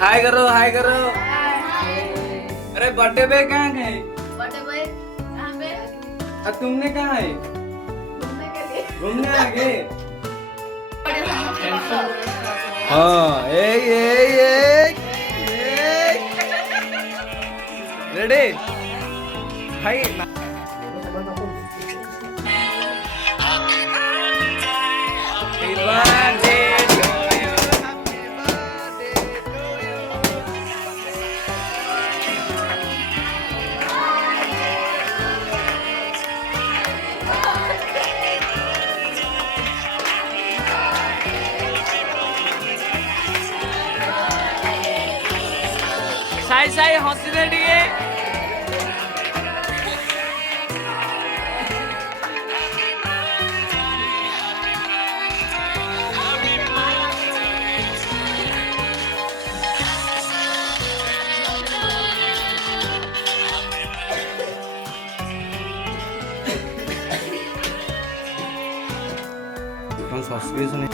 हाय करो हाय करो। अरे बर्थडे पे कहाँ गए? बर्थडे बॉय कहाँ पे? तुमने कहाँ है? घूमने के लिए। घूमने आ गए? बड़े समोसे पकड़ो। हाँ रेडी भाई। Happy birthday to you, happy birthday to you. Sai Sai हंसी दे ଟିକେ। कौन सस्पेंस नहीं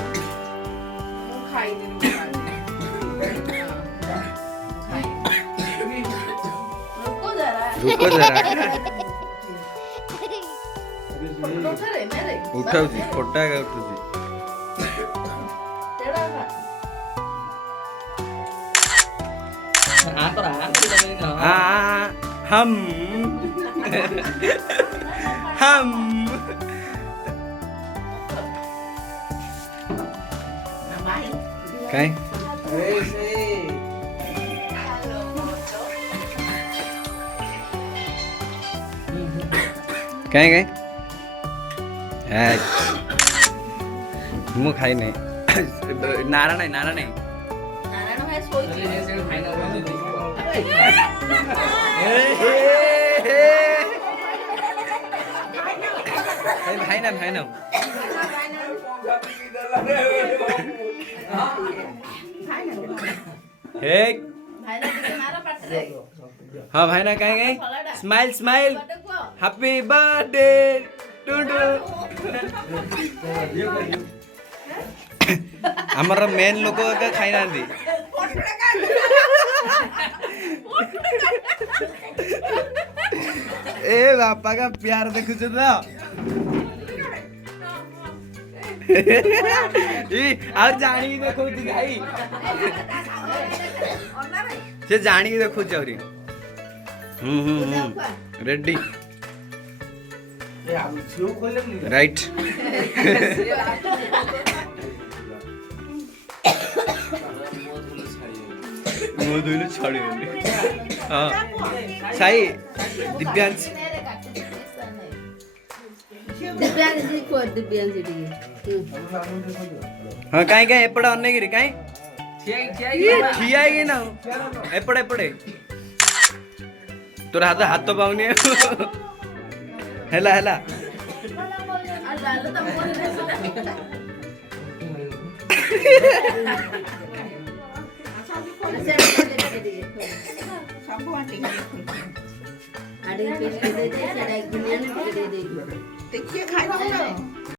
रुको जरा। रुको जरा उठा रे मेरे। उठाउची फोटा का उठुची तेरा का। हम हम काय काय काय ମୁଁ ଖାଇ ନାହିଁ ନାରା ନାହିଁ ନାରା ନାହିଁ नारायण भाई सोई। भाई ना भाई ना हे भाई ना दिखे मारा पाट रे। हाँ भाई ना कहेंगे स्माइल स्माइल बर्थडे को। हैप्पी बर्थडे टुडू हमारा मेन लोग का खाई ना दी ए बापा का प्यार देखु तो और जानी देखो भाई से जानी देखो चौरी रेडी राइट मुँह धोइले छाड़ी हाँ साई दिव्यांश दिव्यांश जी को दिव्यांश जी। हाँ कहीं कहीं एपड़ा अन्य गिरी कहीं ठिया है ना एपड़े एपड़े तोर हाथ हाथ तो पाऊनी हेला हेला देखिए खाई